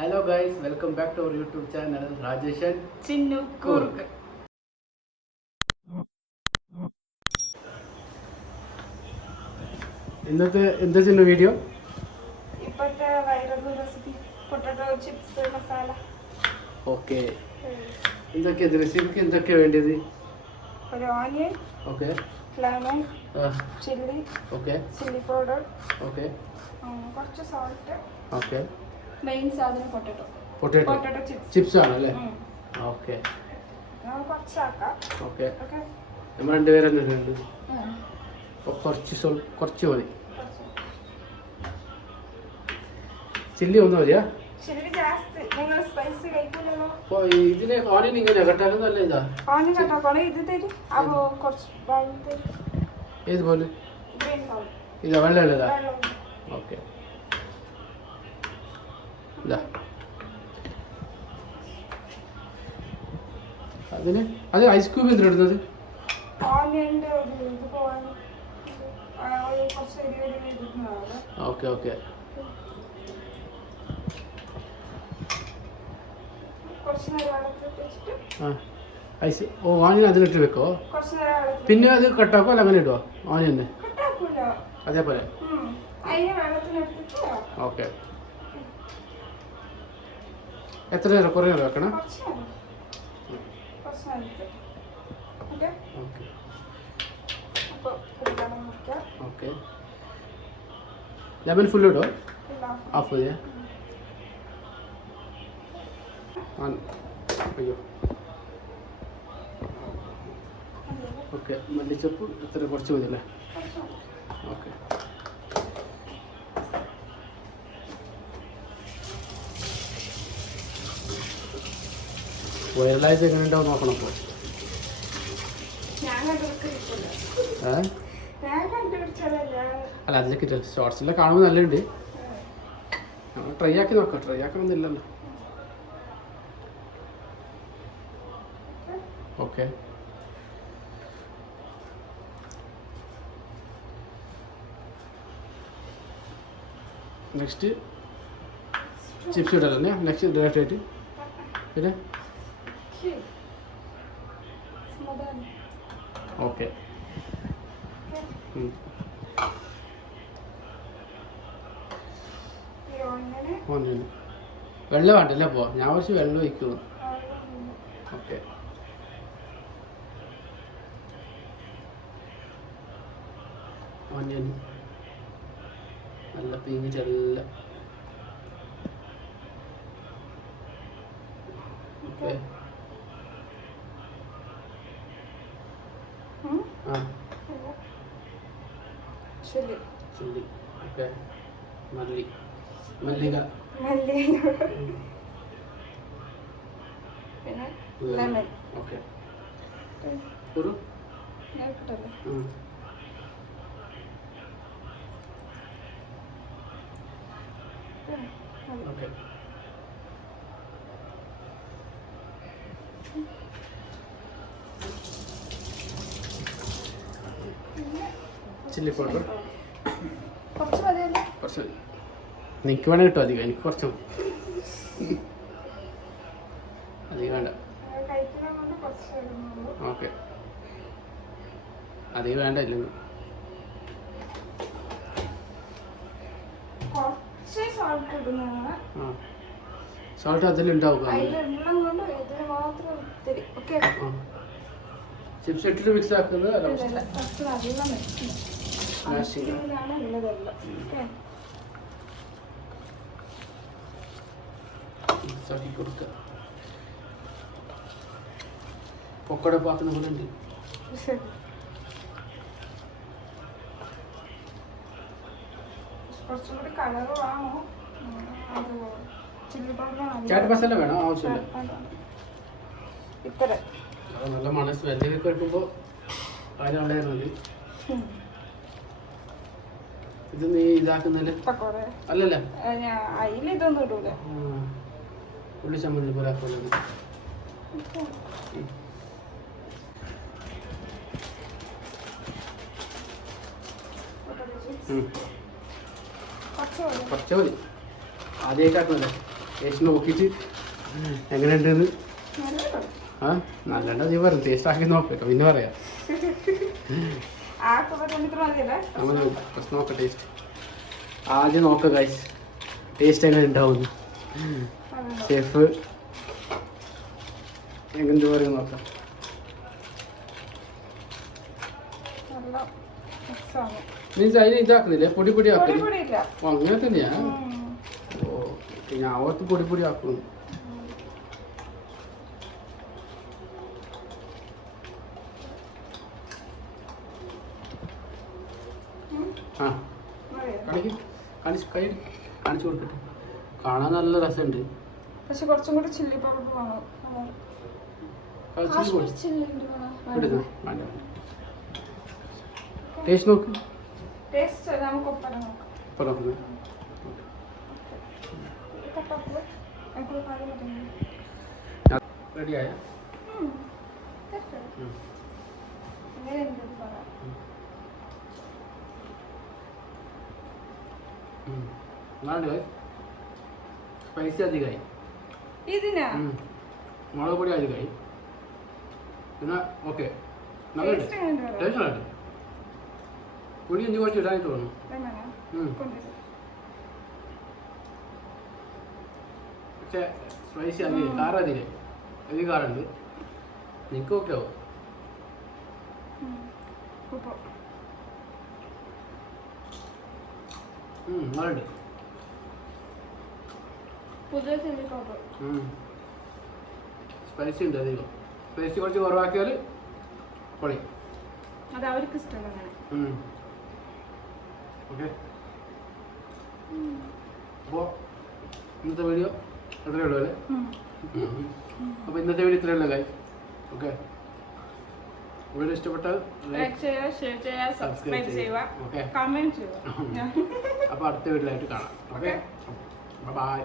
Hello guys, welcome back to our YouTube channel Rajeshan Chinnu Coorg. ഇന്നത്തെ എന്താ ചിന്ന വീഡിയോ? ഇപ്പോഴത്തെ viral recipe potato chips masala. Okay, എന്തൊക്കെയാ റെസിപ്പിക്ക് എന്തൊക്കെയാണ് വേണ്ടത്? ഒരു onion, okay, lemon, chilli, okay, chilli powder, okay, കുറച്ച് സോൾട്ട്, ഓക്കെ. മെയിൻ സാധനം പൊട്ടറ്റോ ചിപ്സ് ചിപ്സ് ആണല്ലേ? ഓക്കെ, കുറച്ചാക്കാം. ഓക്കെ. നമ്മൾ രണ്ടുപേരും ഉണ്ട്. കുറച്ച് മതി. ചില്ലി ഒന്ന് മതിയാ? ചില്ലി ജാസ്തി നിങ്ങൾ സ്പൈസി കഴിക്കില്ലല്ലോ. ഇതിനെ ഓണിയൻ ഇങ്ങനെ കട്ടാക്കുന്നല്ല? ഇതാ ഓനിയൻ കട്ടാക്കോളെ. ഇത് തരും അപ്പോൾ കുറച്ച് വെള്ളം തരും. ഏത് പോലെ? Green powder. ഇതാ വെള്ളം ഉള്ളതാ? ഓക്കെ, ഇതാ അതിന് അത് ഐസ് ക്യൂബ് എന്തിനാ? ഓനിയൻ്റെ ഇത് പോകാൻ കുറച്ച് എരിവെരിവ്. Okay, okay. കുറച്ച് നേരം വെള്ളത്തിൽ വെച്ചിട്ട് ഐസ് ഓനിയൻ അതിലിട്ട് വെക്കോ? കുറച്ച് നേരം വെള്ളത്തിൽ. പിന്നെ അത് കട്ടാക്കോ അല്ല അങ്ങനെ ഇടുവോ ഓനിയൻ? കട്ടാക്കൂല, അതേപോലെ. അതിനെ വെള്ളത്തിനെടുത്തിട്ട് ഓക്കെ. എത്ര നേരം? കുറേ നേരം വെക്കണം? കുറച്ച് നേരം ഓക്കെ. ഓക്കെ, അപ്പോൾ ഒരു വെള്ളം വയ്ക്കാം. ഓക്കെ. ലെമൺ ഫുൾ ഇടോ? ഹാഫ് മതിയാ? അയ്യോ, ഓക്കെ. മല്ലിച്ചപ്പ് എത്ര? കുറച്ച് മതിയല്ലേ? ഓക്കെ. വൈറലായത് എങ്ങനെ ഉണ്ടാവും നോക്കണം അപ്പോൾ. അല്ല, അതിലേക്ക് ഷോർട്സിലെ കാണുമ്പോൾ നല്ലുണ്ട്. നമ്മൾ ട്രൈ ആക്കി നോക്കാം. ട്രൈ ആക്കണമെന്നില്ലല്ലോ. ഓക്കെ, നെക്സ്റ്റ് ചിപ്സ് ഇടല്ലേ? നെക്സ്റ്റ് ഡയറക്റ്റ് ആയിട്ട് പിന്നെ ഓക്കെ. വെള്ളം വേണ്ടല്ലേ അപ്പോൾ? ഞാൻ കുറച്ച് വെള്ളം ഒഴിക്കുന്നു. ഓക്കെ, ഓനിയൻ നല്ല പിങ്ങി ചെല്ല. Okay, chilli, okay. മല്ലിക, പിന്നെ ലെമൺ. ഓക്കെ. ഒരു ഓക്കെ. ചില്ലി പൗഡർ കുറച്ച് മതിയല്ലേ? കുറച്ച് മതി. നിനക്ക് വേണേൽ കിട്ടും അധികം. എനിക്ക് കുറച്ച് അധികം വേണ്ട. കഴിക്കുന്നതുകൊണ്ട് കുറച്ച് ഇടുന്നുള്ളൂ. ഓക്കെ, അധികം വേണ്ട. ഇല്ലെങ്കിൽ കുറച്ച് സോൾട്ട് ഇടുന്നതാണ്. സോൾട്ട് അതിലുണ്ടാവും. അതിലെല്ലാം കൊണ്ട് ഇതിന് മാത്രം ഇത്തിരി. ഓക്കെ, ചിപ്സ് ഇട്ടിട്ട് മിക്സ് ആക്കുന്നത് അല്ല? ഫസ്റ്റ് നല്ല മിക്സിലാണ് ഉള്ളതെല്ലാം. ഓക്കെ, മിക്സാക്കി കൊടുക്കുക. പൊക്കട പാക്കുന്ന പോലെ ഉണ്ട്. കുറച്ചും കൂടി കളറ് വേണോ? അത് ചില്ലി പൗഡർ ചാറ്റ് മസാല വേണോ? ആവശ്യമില്ല. ഇത്ര നല്ല മണ സ്മെല്ലൊക്കെ കേൾക്കുമ്പോൾ അതിനുണ്ടായിരുന്നത്. ഇത് നീ ഇതാക്കുന്നല്ലേ? അല്ലല്ല, അതിലിതൊന്നും ഇടൂല. ഉള്ളി ചമ്മന്തി പോലെ ആക്കുന്നത്. കുറച്ച് മതി. ആദ്യമായിട്ടാക്കുന്നല്ലേ? ടേസ്റ്റ് നോക്കിയിട്ട് എങ്ങനെയുണ്ടെന്ന്. നല്ലതാ. ആ നല്ലണ്ട നീ പറഞ്ഞു ടേസ്റ്റ് ആക്കി നോക്കാം പിന്നെ പറയാം. ആ കുഴപ്പമിത്ര മതിയല്ലേ? നമ്മൾ ഫസ്റ്റ് നോക്കാം ടേസ്റ്റ്. ആദ്യം നോക്കാം ഗൈസ് ടേസ്റ്റ് എങ്ങനെ ഉണ്ടാവുന്നു. അതുണ്ടോ? ഷെഫ് എങ്ങനെന്ത് പറയും നോക്കാം. നല്ല mix ആണ്. മീൻസ് അതിന് ഇതാക്കുന്നില്ലേ പൊടി പൊടി ആക്കുന്നില്ല? പൊടിയില്ല. ഓ അങ്ങനെ തന്നെയാ. ഉം. ഓ ഞാൻ ഓർത്ത് പൊടി പൊടി ആക്കുന്നു. ആ മതിയോ? കാണിച്ചു കൊടുക്കട്ടെ. കാണാൻ നല്ല രസമുണ്ട്. പക്ഷെ കുറച്ചും കൂടി ചില്ലി പൗഡർ വേണം. കാശ്മീർ ചില്ലി വേണം. ടേസ്റ്റ് നോക്ക്. ടേസ്റ്റ് നമുക്ക് ഒപ്പം നോക്കാം. പറഞ്ഞു കട്ടപ്പുള്ള എനിക്കൊരു കാര്യം പറ്റുന്നു. റെഡിയായ എങ്ങനെയുണ്ട് പറയാം. സ്പൈസി അധികമായി. ഇതിനാ മുളക് പൊടി അധികമായി. പിന്നെ ഓക്കെ ടേസ്റ്റ് എങ്ങനെയുണ്ട്? ടേസ്റ്റ് ആണ്. പൊടി എന്ത് കുറച്ച് ഇടാനായിട്ട് തോന്നുന്നു. പക്ഷേ സ്പൈസി അധികം കാരം അധികം കാറുണ്ട്. എനിക്ക് ഓക്കെ ആവും. നല്ലുണ്ട്. പുതിയ ചില്ലി പൗഡർ സ്പൈസി ഉണ്ട് അധികം. സ്പൈസി കുറച്ച് കുറവാക്കിയാൽ പൊളി. അത് അവർക്ക് ഇഷ്ടമല്ല അങ്ങനെ. ഓക്കെ അപ്പോൾ ഇന്നത്തെ വീഡിയോ അത്രയേ ഉള്ളൂ അല്ലേ? അപ്പോൾ ഇന്നത്തെ വീഡിയോ ഇത്രയേ ഉള്ളൂ ഗൈസ്. ഓക്കെ വീഡിയോ ഇഷ്ടപ്പെട്ടാൽ ലൈക്ക് ചെയ്യുക, ഷെയർ ചെയ്യുക, സബ്സ്ക്രൈബ് ചെയ്യുക, ഓക്കെ കമന്റ് ചെയ്യുക. അപ്പോൾ അടുത്ത വീഡിയോയിലായിട്ട് കാണാം. Okay bye.